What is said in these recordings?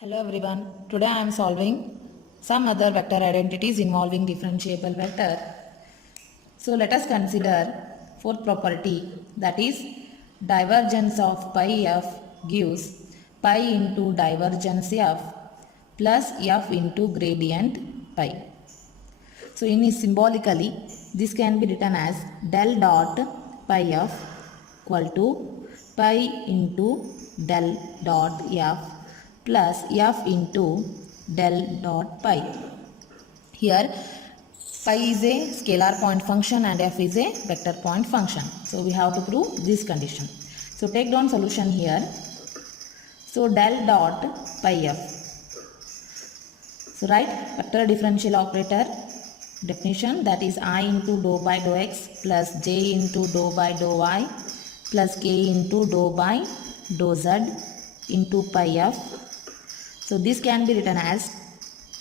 Hello everyone. Today I am solving some other vector identities involving differentiable vector. So let us consider fourth property, that is divergence of pi f gives pi into divergence f plus f into gradient pi. So in symbolically this can be written as del dot pi f equal to pi into del dot f plus f into del dot pi. Here pi is a scalar point function and f is a vector point function. So we have to prove this condition. So take down solution here. So del dot pi f. So write vector differential operator definition, that is I into dou by dou x plus j into dou by dou y plus k into dou by dou z into pi f. So this can be written as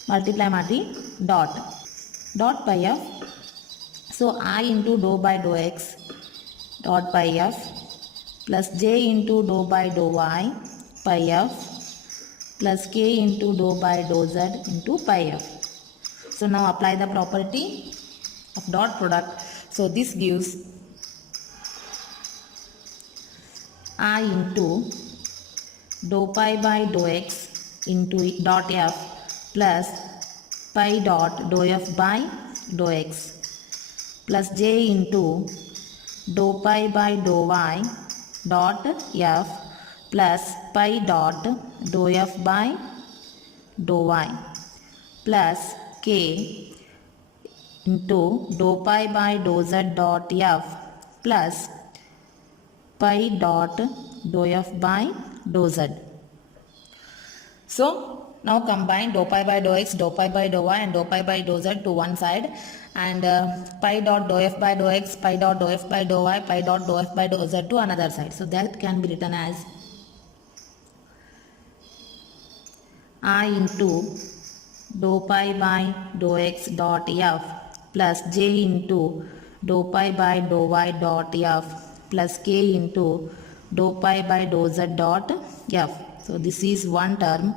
multiply dot pi f. So I into dou by dou x dot pi f plus j into dou by dou y pi f plus k into dou by dou z into pi f. So now apply the property of dot product. So this gives I into dou pi by dou x into dot f plus pi dot dou f by dou x plus j into dou pi by dou y dot f plus pi dot dou f by dou y plus k into dou pi by dou z dot f plus pi dot dou f by dou z. So now combine dou pi by dou x, dou pi by dou y and dou pi by dou z to one side, and pi dot dou f by dou x, pi dot dou f by dou y, pi dot dou f by dou z to another side. So that can be written as I into dou pi by dou x dot f plus j into dou pi by dou y dot f plus k into dou pi by dou z dot f. So this is one term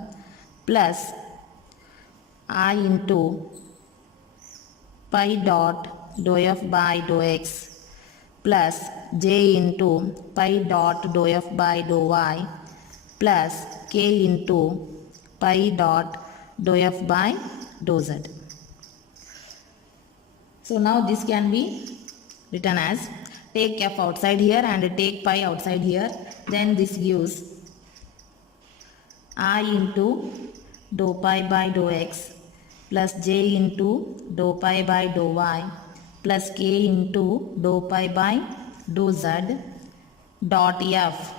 plus I into pi dot dou f by dou x plus j into pi dot dou f by dou y plus k into pi dot dou f by dou z. So now this can be written as, take f outside here and take pi outside here, then this gives I into dou pi by dou x plus j into dou pi by dou y plus k into dou pi by dou z dot f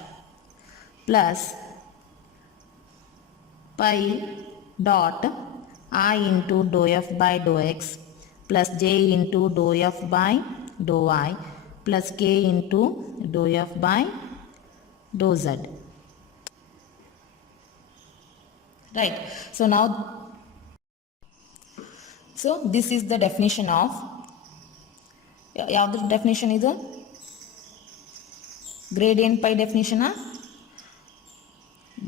plus pi dot I into dou f by dou x plus j into dou f by dou y plus k into dou f by dou z. Right. So now, so this is the definition of, the definition is a gradient pi definition of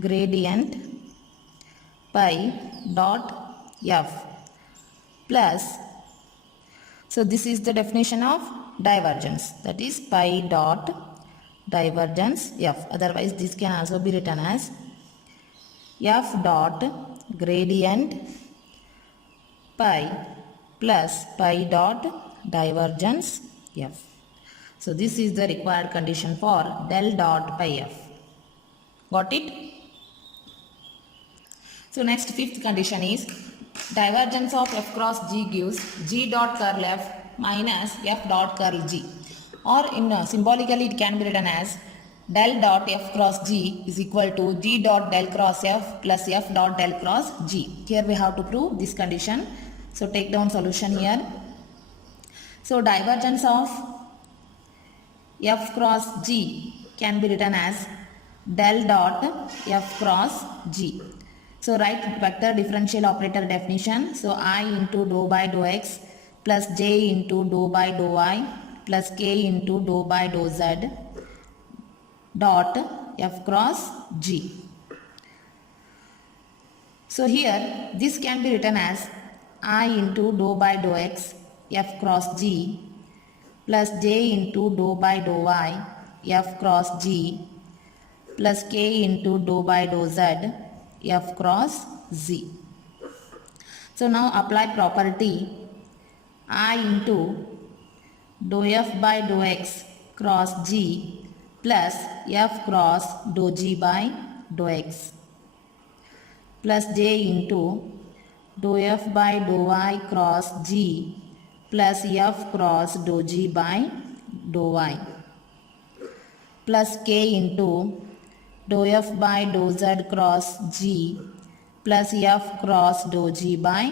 gradient pi dot f plus, so this is the definition of divergence, that is pi dot divergence f. Otherwise this can also be written as f dot gradient pi plus pi dot divergence f. So this is the required condition for del dot pi f. Got it? So next, fifth condition is divergence of f cross g gives g dot curl f minus f dot curl g, or in symbolically it can be written as del dot f cross g is equal to g dot del cross f plus f dot del cross g. Here we have to prove this condition. So take down solution here. So divergence of f cross g can be written as del dot f cross g. So write vector differential operator definition. So I into dou by dou x plus j into dou by dou y plus k into dou by dou z dot f cross g. So here this can be written as I into dou by dou x f cross g plus j into dou by dou y f cross g plus k into dou by dou z f cross z. So now apply property I into dou f by dou x cross g plus f cross dou g by dou x plus j into dou f by dou y cross g plus f cross dou g by dou y plus k into dou f by dou z cross g plus f cross dou g by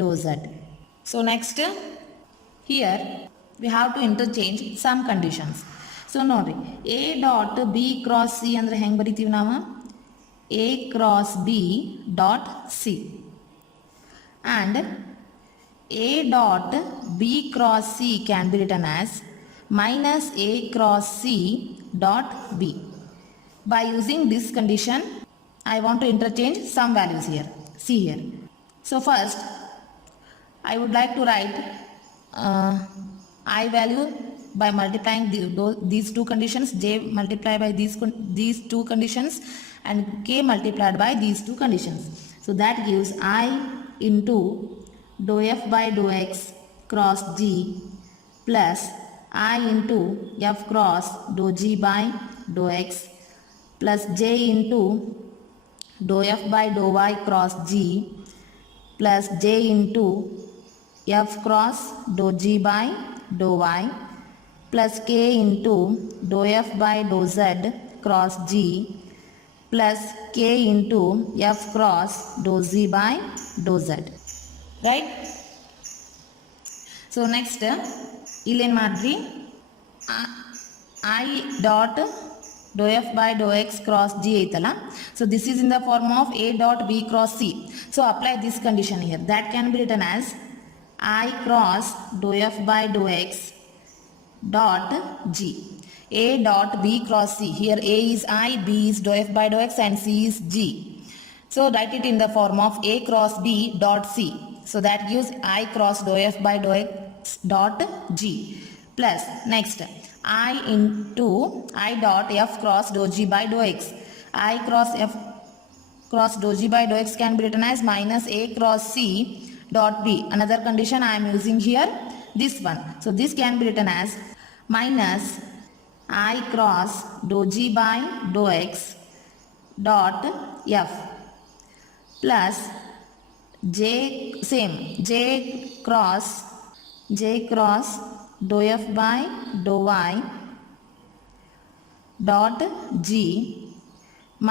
dou z. So next here we have to interchange some conditions. So nodri a dot b cross c andre heng bariತೀವಿ ನಾವು a cross b dot c and a dot b cross c can be written as minus a cross c dot b. By using this condition I want to interchange some values here. See here. So first I would like to write I value by multiplying these two conditions, j multiplied by these two conditions and k multiplied by these two conditions. So that gives I into dou f by dou x cross g plus I into f cross dou g by dou x plus j into dou f by dou y cross g plus j into f cross dou g by dou y plus k into dou f by dou z cross g plus k into f cross dou z by dou z. Right? So next illen madri I dot dou f by dou x cross g aitala. So this is in the form of a dot b cross c. So apply this condition here. That can be written as I cross dou f by dou x dot g. A dot b cross c. Here a is I, b is dou f by dou x and c is g. So write it in the form of a cross b dot c. So that gives I cross dou f by dou x dot g plus next I into I dot f cross dou g by dou x. I cross f cross dou g by dou x can be written as minus a cross c dot b. Another condition I am using here, this one. So this can be written as minus I cross dou g by dou x dot f plus j cross dou f by dou y dot g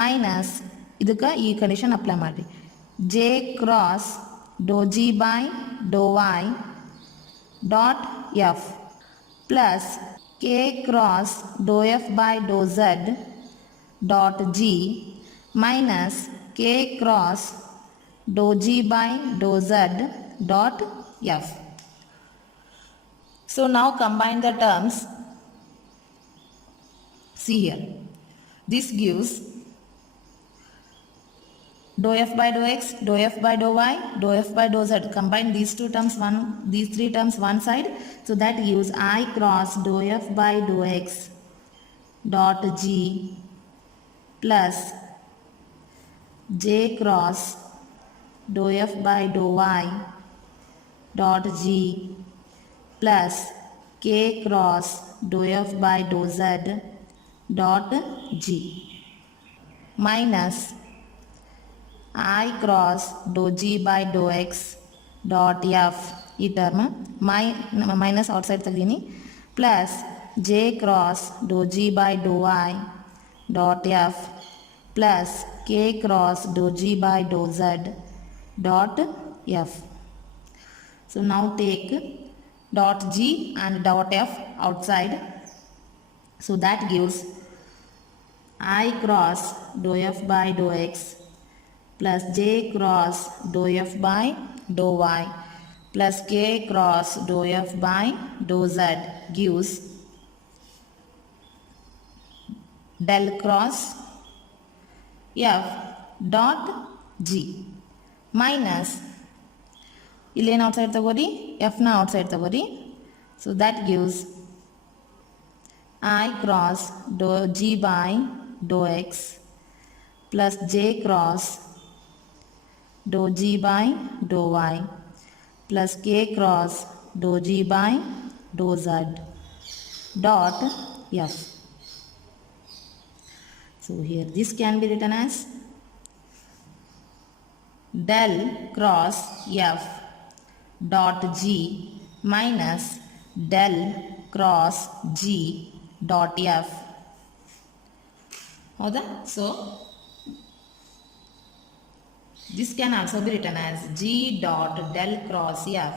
minus ಇದಕ್ಕೆ ಈ condition apply ಮಾಡಿ j cross dou g by dou y dot f plus k cross dou f by dou z dot g minus k cross dou g by dou z dot f. So now combine the terms. See here. This gives dou f by dou x, dou f by dou y, dou f by dou z. Combine these these three terms one side. So that gives I cross dou f by dou x dot g plus j cross dou f by dou y dot g plus k cross dou f by dou z dot g minus I cross dou g by dou x dot f ಈ term minus outside ತೆಗೆದೀನಿ plus J cross dou g by dou y dot f plus k cross dou g by dou z dot f. So now take dot g and dot f outside. So that gives I cross dou f by dou x plus j cross dou f by dou y plus k cross dou f by dou z gives del cross f dot g. minus ಇಲ್ಲೇನು outside ತಗೋರಿ ಎಫ್ನ outside ತಗೋರಿ so that gives I cross dou g by dou x plus j cross dou g by dou y plus k cross dou g by dou z dot f. So here this can be written as del cross f dot g minus del cross g dot f. ಹೌದಾ? So this can also be written as g dot del cross f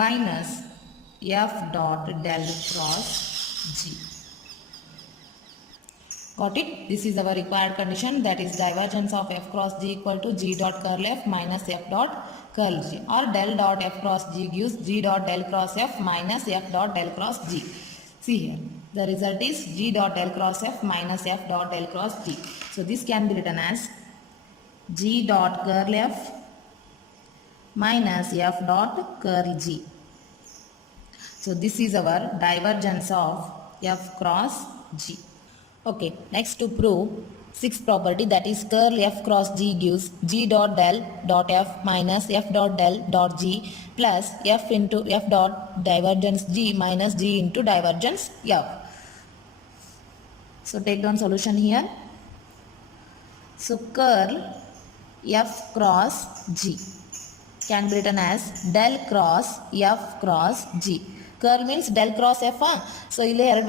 minus f dot del cross g. Got it? This is our required condition, that is divergence of f cross g equal to g dot curl f minus f dot curl g, or del dot f cross g gives g dot del cross f minus f dot del cross g. See here, the result is g dot del cross f minus f dot del cross g. So this can be written as g dot curl f minus f dot curl g. So this is our divergence of f cross g. Okay, next to prove sixth property, that is curl f cross g gives g dot del dot f minus f dot del dot g plus f into f dot divergence g minus g into divergence f. So take down solution here. So curl f cross g can be written as del cross f cross g. Curl means del cross f. So ಇಲ್ಲಿ ಎರಡು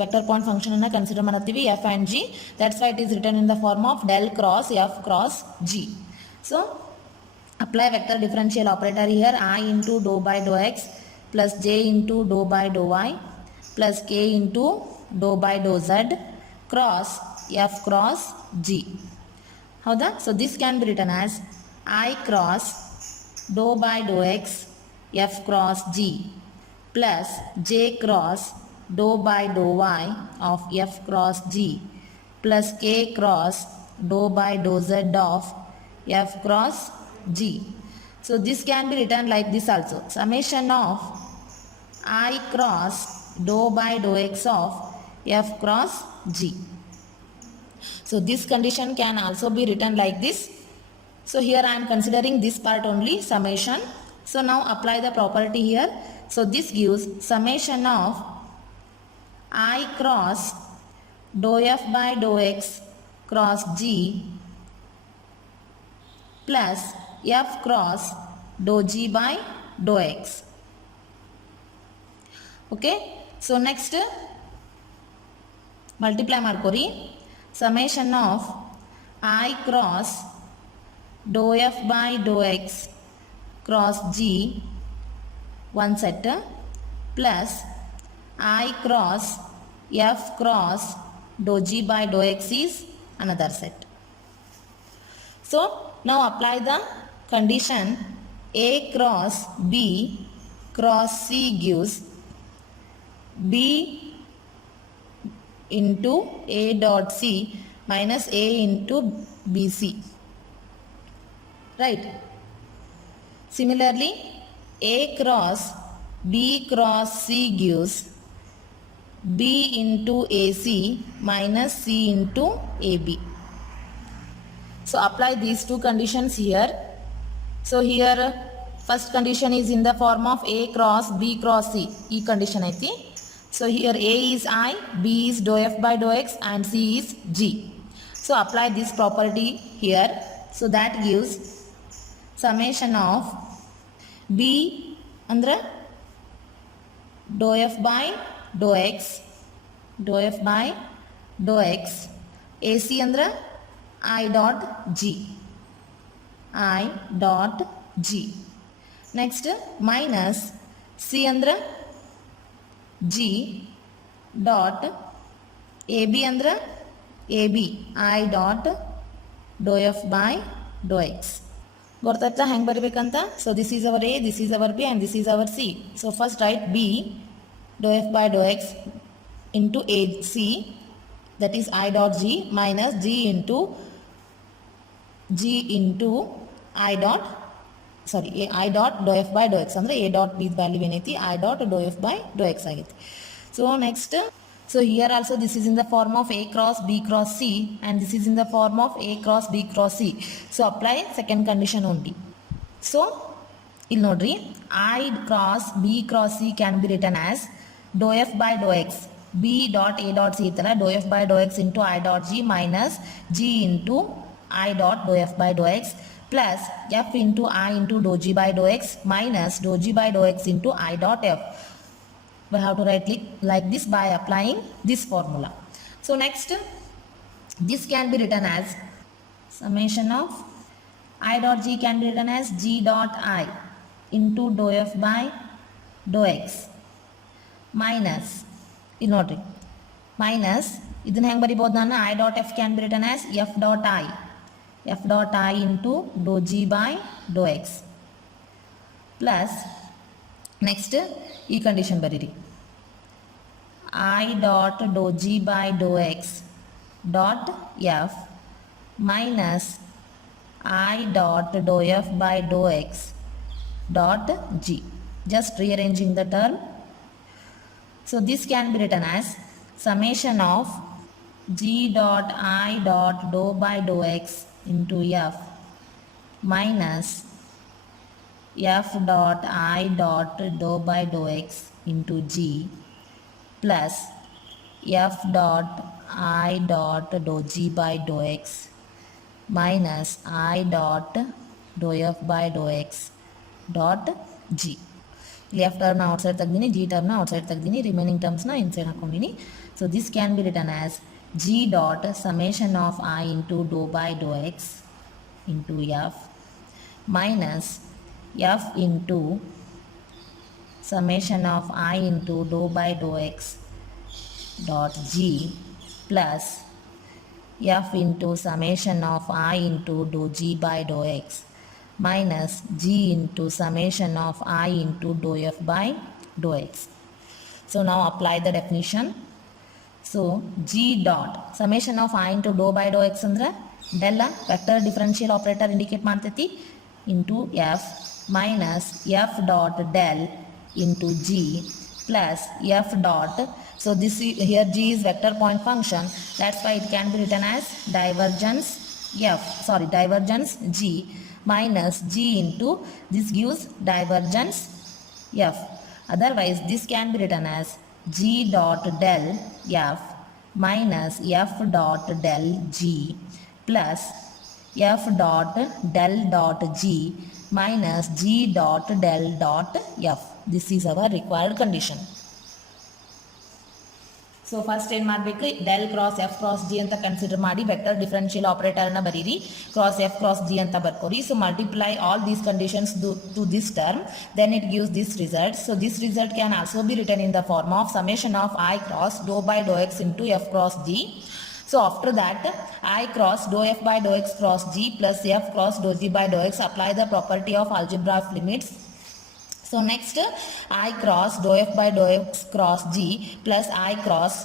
vector point function ಅನ್ನು consider ಮಾಡ್ತೀವಿ f and g. That's why it is written in the form of del cross f cross g. So apply vector differential operator here, I into dou by dou x plus j into dou by dou y plus k into dou by dou z cross f cross g. ಹೌದಾ? So this can be written as I cross dou by dou x f cross g plus j cross dou by dou y of f cross g plus k cross dou by dou z of f cross g. So this can be written like this also, summation of I cross dou by dou x of f cross g. So this condition can also be written like this. So here I am considering this part only, summation. So now apply the property here. So this gives summation of I cross dou f by dou x cross g plus f cross dou g by dou x. Okay. So next multiply ಮಾಡ್ಕೊರಿ, summation of I cross dou f by dou x cross g one set plus I cross f cross dou g by dou x is another set. So now apply the condition A cross B cross C gives B into A dot C minus A into BC. Right? Similarly, A cross B cross C gives B into AC minus C into AB. So apply these two conditions here. So here first condition is in the form of A cross B cross C. E condition aiti. So here A is I, B is dou f by dou x and C is G. So apply this property here. So that gives summation of B andre dou f by dou x AC andre I dot G. Next minus C andre G dot AB andre I dot dou f by dou x. ಗೊತ್ತಾಯ್ತಾ ಹೆಂಗೆ ಬರಬೇಕಂತ? So this is hour A, this is hour B and this is hour C. So first right B dou f by dou x into AC, that is I dot G minus G into I dot I dot dou f by dou x ಅಂದ್ರೆ a dot b value ಏನೈತಿ I dot dou f by dou x ಆಗೈತಿ. So next, so here also this is in the form of a cross b cross c and this is in the form of a cross b cross c. So apply second condition only. So ಇಲ್ಲಿ ನೋಡ್ರಿ I cross b cross c can be written as dou f by dou x b dot a dot c ಇತ್ತಲ್ಲ dou f by dou x into I dot g minus g into I dot dou f by dou x plus f into I into dou g by dou x minus dou g by dou x into I dot f. We have to write like this by applying this formula. So next, this can be written as summation of I dot g can be written as g dot I into dou f by dou x minus ಇದು ನೋಡ್ರಿ minus ಇದನ್ನ ಹೆಂಗೆ ಬರಿಬೋದು ನಾನು I dot f can be written as f dot I into dou g by dou x plus next ಈ condition ಬರೀರಿ I dot dou g by dou x dot f minus I dot dou f by dou x dot g. Just rearranging the term. So this can be written as summation of g dot I dot dou by dou x into f minus f dot I dot dou by dou x into g plus f dot I dot dou g by dou x minus I dot dou f by dou x dot g. F term outside ತೆಗ್ದೀನಿ, g term outside ತೆಗ್ದೀನಿ, remaining terms inside ಹಾಕೊಂಡಿನಿ. So this can be written as g dot summation of I into dou by dou x into f minus f into summation of I into dou by dou x dot g plus f into summation of I into dou g by dou x minus g into summation of I into dou f by dou x. So now apply the definition. So g dot summation of I into dou by dou x ಅಂದ್ರೆ del vector differential operator indicate ಮಾಡ್ತೈತಿ into f minus f dot del into g plus f dot, so this is, here g is vector point function, that's why it can be written as divergence g minus g into, this gives divergence f. Otherwise this can be written as g dot del f minus f dot del g plus f dot del dot g minus g dot del dot f. This is our required condition. So first ಏನು ಮಾಡಬೇಕು, del cross f cross g ಅಂತ consider ಮಾಡಿ vector differential ಆಪರೇಟರ್ನ ಬರೀರಿ, cross f cross g ಅಂತ ಬರ್ಕೋರಿ. So multiply all these conditions to this term, then it gives this result. So this result can also be written in the form of summation of I cross dou by dou x into f cross g. So after that, I cross dou f by dou x cross g plus f cross dou g by dou x, apply the property of algebra of limits. So next, I cross dou f by dou x cross g plus I cross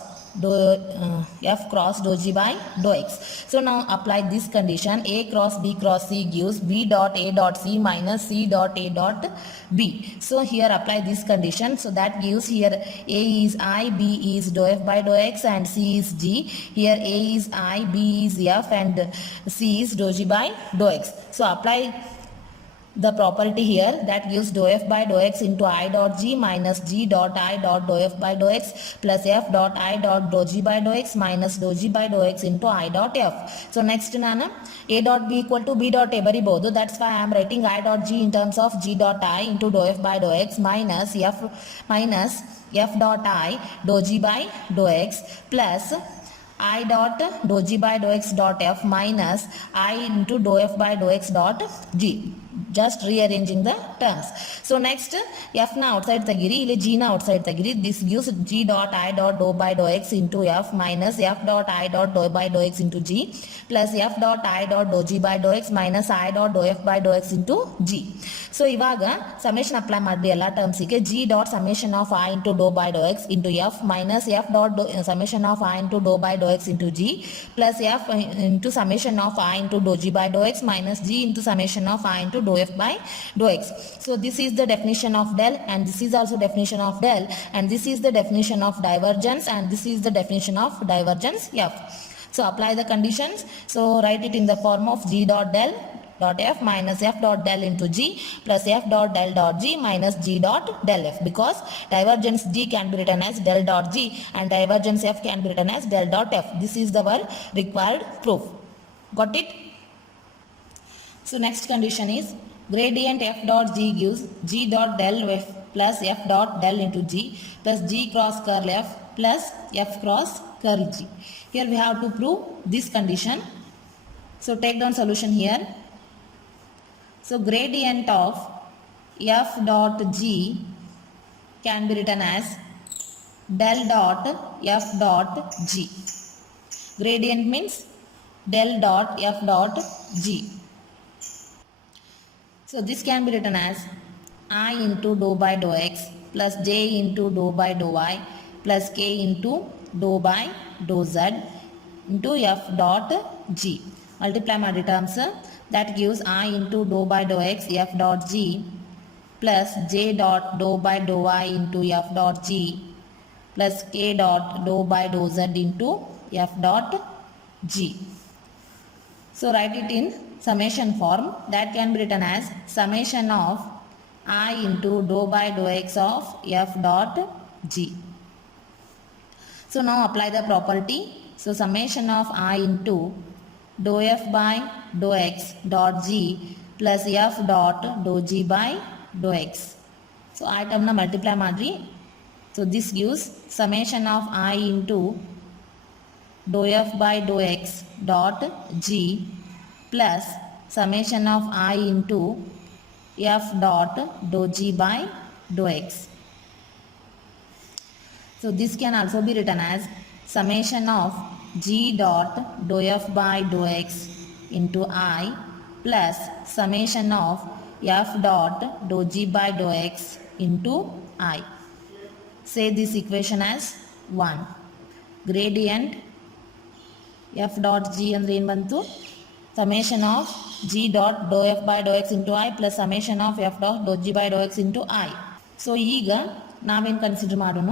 f cross dou g by dou x. So now apply this condition, a cross b cross c gives b dot a dot c minus c dot a dot b. So here apply this condition, so that gives here a is I, b is dou f by dou x and c is g. Here a is I, b is f and c is dou g by dou x. So apply the property here, that gives dou f by dou x into I dot g minus g dot I dot dou f by dou x plus f dot I dot dou g by dou x minus dou g by dou x into I dot f. So next ನಾನು a dot b equal to b dot a ಬರಿಬಹುದು, that's why I am writing I dot g in terms of g dot I into dou f by dou x minus f dot I dou g by dou x plus I dot dou g by dou x dot f minus I into dou f by dou x dot g. just rearranging the terms. So next f na outside tagiri ಇಲ್ಲಿ g na outside tagiri, this gives g dot I dot dou by dou x into f minus f dot I dot dou by dou x into g plus f dot I dot dou g by dou x minus I dot dou f by dou x into g. So ಇವಾಗ summation apply ಮಾಡಿ ಎಲ್ಲ terms ಗೆ g dot summation of I into dou by dou x into f minus f dot summation of I into dou by dou x into g plus f into summation of I into dou g by dou x minus g into summation of I into dou f by dou x. So this is the definition of del, and this is also definition of del, and this is the definition of divergence, and this is the definition of divergence f. So apply the conditions. So write it in the form of g dot del dot f minus f dot del into g plus f dot del dot g minus g dot del f, because divergence g can be written as del dot g and divergence f can be written as del dot f. This is our required proof. Got it? So next condition is gradient f dot g gives g dot del f plus f dot del into g plus g cross curl f plus f cross curl g. Here we have to prove this condition. So take down solution here. So gradient of f dot g can be written as del dot f dot g. Gradient means del dot f dot g. So this can be written as I into dou by dou x plus j into dou by dou y plus k into dou by dou z into f dot g. Multiply my terms, that gives I into dou by dou x f dot g plus j dot dou by dou y into f dot g plus k dot dou by dou z into f dot g. So write it in summation form, that can be written as summation of I into dou by dou x of f dot g. So now apply the property. So summation of I into dou f by dou x dot g plus f dot dou g by dou x. So I term na multiply madri. So this gives summation of I into dou f by dou x dot g plus summation of I into f dot dou g by dou x. So this can also be written as summation of g dot dou f by dou x into I plus summation of f dot dou g by dou x into I. Say this equation as 1. Gradient f dot g andre ಏನು ಬಂತು, summation of g dot dou f by dou x into I plus summation of f dot dou g by dou x into I. So ಈಗ ನಾವೇನು consider ಮಾಡೋಣ,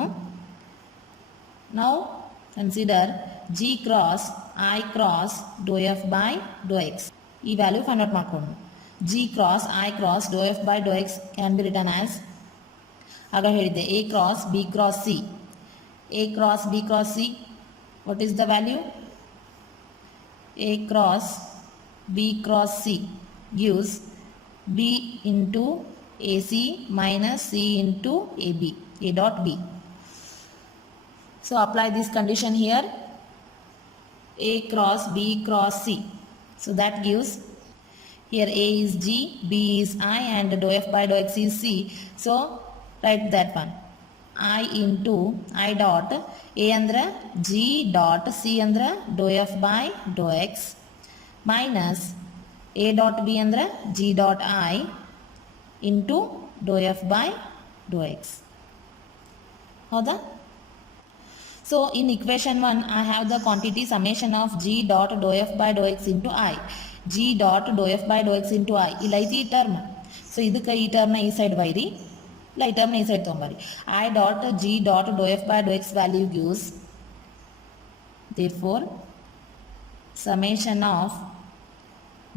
now consider g cross I cross dou f by dou x. ಈ value find out ಮಾಡ್ಕೊಂಡು g cross I cross dou f by dou x can be written as, ಆಗ ಹೇಳಿದ್ದೆ a cross b cross c. a cross b cross c, what is the value? a cross b cross c gives b into ac minus c into ab, a dot b. So apply this condition here, a cross b cross c. So that gives, here a is g, b is I and dou f by dou x is c. So write that one, I into I dot a andre g dot c andre dou f by dou x minus a dot b andre g dot I into dou f by dou x. ಹೌದಾ? So in equation 1 I have the quantity summation of g dot dou f by dou x into I. g dot dou f by dou x into I ಇಲ್ಲ ಐತಿ ಈ term. So ಇದಕ್ಕೆ ಈ ಟರ್ಮ್ನ ಈ side ಬೈರಿ, ಇಲ್ಲ ಈ ಟರ್ಮ್ನ ಈ side ತೊಗೊಂಬರಿ. I dot g dot dou f by dou x value gives, therefore summation of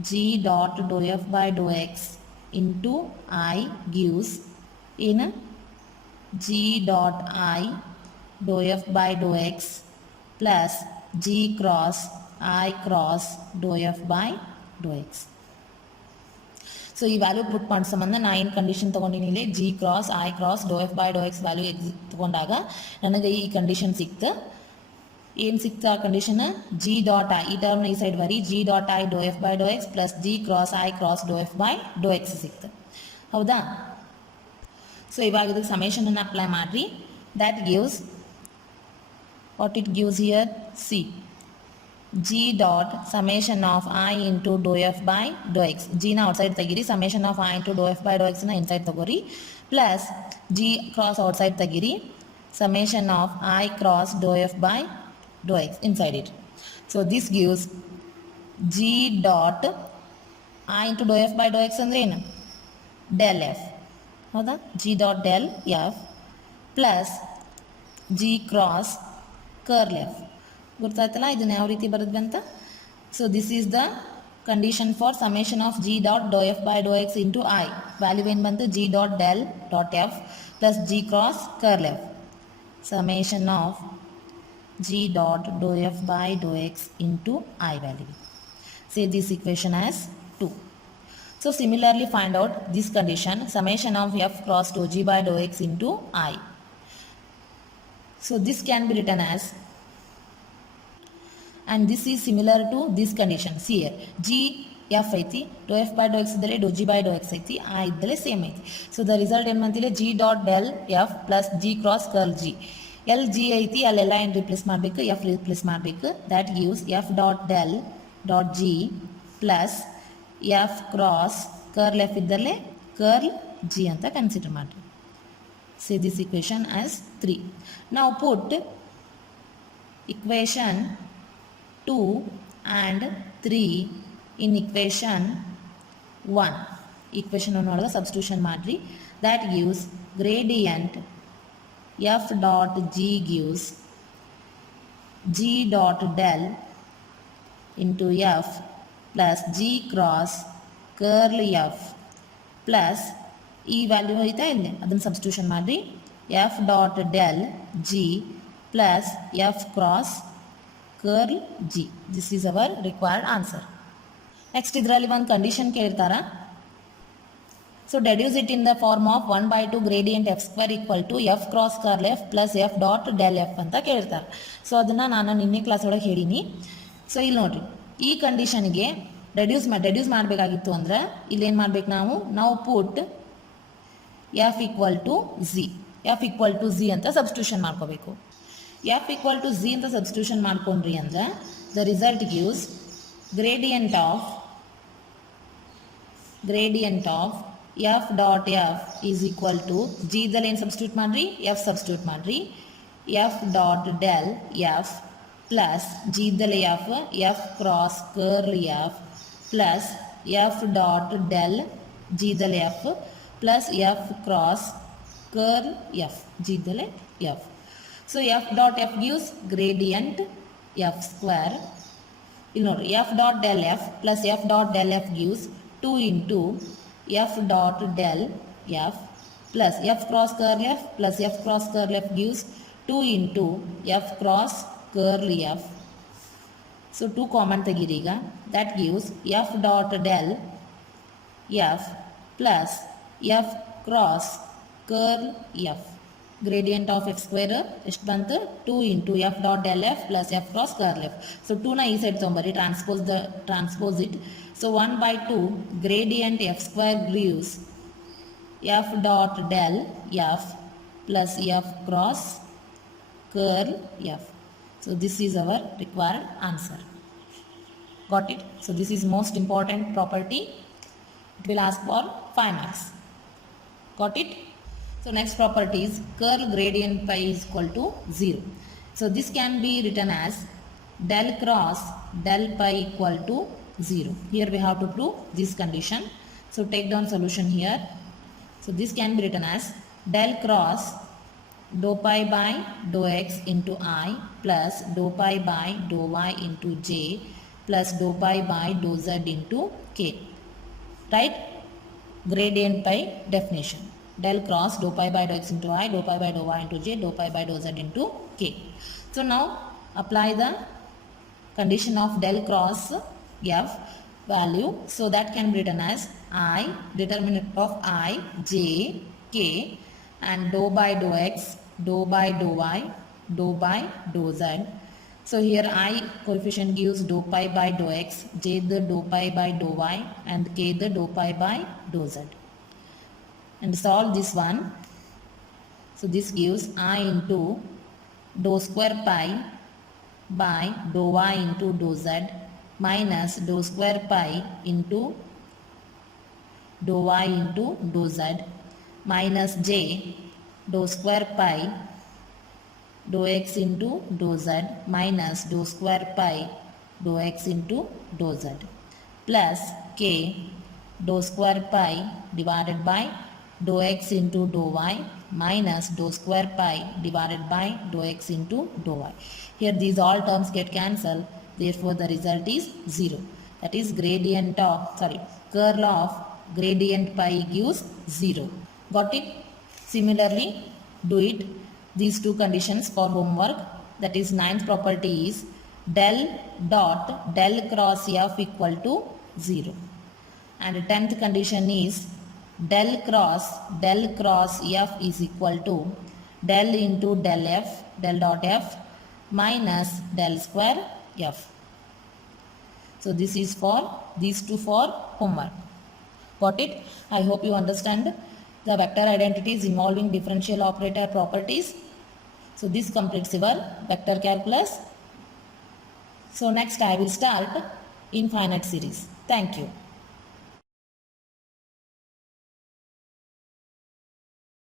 g dot dou f by dou x into I gives in g dot I dou f by dou x plus g cross I cross dou f by dou x. So ಈ value put ಮಾಡೋ ಸಂಬಂಧ ನಾ ಏನು condition ತೊಗೊಂಡಿನಿ ಇಲ್ಲಿ, g cross i cross do f by do x value ತೊಗೊಂಡಾಗ ನನಗೆ ಈ ಕಂಡೀಷನ್ ಸಿಕ್ತು. ಏನು ಸಿಕ್ತಾ ಕಂಡೀಷನ್ ಜಿ ಡಾಟ್ ಐ ಈ ಟರ್ಮ್ನ ಈ ಸೈಡ್ ಬರೀ g dot i do f by do x plus g cross i cross do f by do x ಸಿಕ್ತು ಹೌದಾ. ಸೊ ಇವಾಗ ಇದಕ್ಕೆ ಸಮೇಷನನ್ನು ಅಪ್ಲೈ ಮಾಡಿರಿ. That gives what it gives here see g dot summation of I into dou f by dou x. g na outside ತಗಿರಿ, summation of I into dou f by dou x na inside ತಗೋರಿ, plus g cross outside ತಗಿರಿ, summation of I cross dou f by dou x inside it. So this gives g dot I into dou f by dou x ಅಂದ್ರೆ ಏನು del f ಹೌದಾ, g dot del f plus g cross curl f. ಗೊತ್ತಾಯ್ತಲ್ಲ ಇದನ್ನ ಯಾವ ರೀತಿ ಬರೋದು ಅಂತ. So this is the condition for summation of g dot do f by do x into i. Value ಏನು ಬಂತು g dot del dot f plus g cross curl f. Summation of g dot do f by do x into i value. Say this equation as 2. So similarly find out this condition summation of f cross dou g by dou x into I. So this can be written as, and this is similar to this condition. See here g f ಐತಿ, dou f by dou x ಇದ್ದರೆ dou g by dou x ಐತಿ, I ಇದ್ದರೆ same ಐತಿ. So the result ಏನು ಬಂತಿಲ್ಲ g dot del f plus g cross curl g. ಎಲ್ g ಐತಿ ಅಲ್ಲೆಲ್ಲ ಏನು ರಿಪ್ಲೇಸ್ ಮಾಡಬೇಕು f ರಿಪ್ಲೇಸ್ ಮಾಡಬೇಕು. That gives f dot del dot g plus f cross curl f ಇದ್ದಲ್ಲೇ ಕರ್ಲ್ g ಅಂತ ಕನ್ಸಿಡರ್ ಮಾಡಿರಿ. Say this equation as 3. Now put equation 2 and 3 in equation 1. Equation 1 ಒಳಗೆ substitution ಮಾಡಿರಿ. That gives gradient f dot g gives g dot del into f plus g cross curl f plus ಈ value ಐತಾ ಇಲ್ಲಿ ಅದನ್ನು substitution ಮಾಡಿರಿ. F dot del g plus f cross curl g. This is our required answer. Next ಇದರಲ್ಲಿ ಒಂದು condition ಕೇಳ್ತಾರ. So deduce it in the form of 1/2 gradient f square equal to f cross curl f plus f dot del f ಅಂತ ಕೇಳ್ತಾರೆ. So ಅದನ್ನು ನಾನು ನಿನ್ನೆ class ಒಳಗೆ ಹೇಳಿನಿ. ಸೊ ಇಲ್ಲಿ ನೋಡಿರಿ ಈ ಕಂಡೀಷನ್ಗೆ ಡೆಡ್ಯೂಸ್ ಮಾಡಬೇಕಾಗಿತ್ತು ಅಂದ್ರೆ ಇಲ್ಲೇನು ಮಾಡ್ಬೇಕು ನಾವು put f equal to z ಅಂತ ಸಬ್ಸ್ಟಿಟ್ಯೂಷನ್ ಮಾಡ್ಕೋಬೇಕು. f equal to z ಅಂತ ಸಬ್ಸ್ಟಿಟ್ಯೂಷನ್ ಮಾಡ್ಕೊಂಡ್ರಿ ಅಂದ್ರೆ the result gives gradient of f dot f is equal to g ದಲ್ಲಿ ಏನು ಸಬ್ಸ್ಟಿಟ್ಯೂಟ್ ಮಾಡ್ರಿ f ಸಬ್ಸ್ಟಿಟ್ಯೂಟ್ ಮಾಡ್ರಿ f dot del f plus g ದಲ್ಲಿ f cross curl f plus f dot del g ದಲ್ಲಿ f plus f cross curl f g dale f. So f dot f gives gradient f square. ಇಲ್ಲಿ ನೋಡ್ರಿ f dot del f plus f dot del f gives 2 into f dot del f plus f cross curl f plus f cross curl f gives 2 into f cross curl f. So 2 common ತೆಗೀರಿ ಈಗ. That gives f dot del f plus f cross curl f. Gradient of f square ಎಷ್ಟು ಬಂತು 2 into f dot del f plus f cross curl f. So 2 ನ ಈ side ತೊಂಬರಿ transpose it. So 1/2 gradient f square gives f dot del f plus f cross curl f. So this is our required answer. Got it? So this is most important property. It will ask for 5 marks. Got it? So next property is curl gradient pi is equal to 0. So this can be written as del cross del pi equal to 0. Here we have to prove this condition. So take down solution here. So this can be written as del cross dou pi by dou x into I plus dou pi by dou y into j plus dou pi by dou z into k. Right? Gradient pi definition. Del cross dou pi by dou x into I, dou pi by dou y into j, dou pi by dou z into k. So now apply the condition of del cross f value. So that can be written as I, determinant of I, j, k and dou by dou x, dou by dou y, dou by dou z So here I coefficient gives dou pi by dou x, j the dou pi by dou y, and k the dou pi by dou z. And solve this one. So this gives I into dou square pi by dou y into dou z minus dou square pi into dou y into dou z minus j dou square pi dou x into dou z minus dou square pi dou x into dou z plus k dou square pi divided by dou x into dou y minus dou square pi divided by dou x into dou y. Here these all terms get cancelled, therefore the result is 0. That is curl of gradient pi gives 0. Got it? Similarly, do it. These two conditions for homework. That is, ninth property is del dot del cross f equal to 0. And 10th condition is del cross f is equal to del into del dot f minus del square f. So this is for these two for homework. Got it? I hope you understand the vector identities involving differential operator properties. So this completes your vector calculus. So next I will start infinite series. Thank you.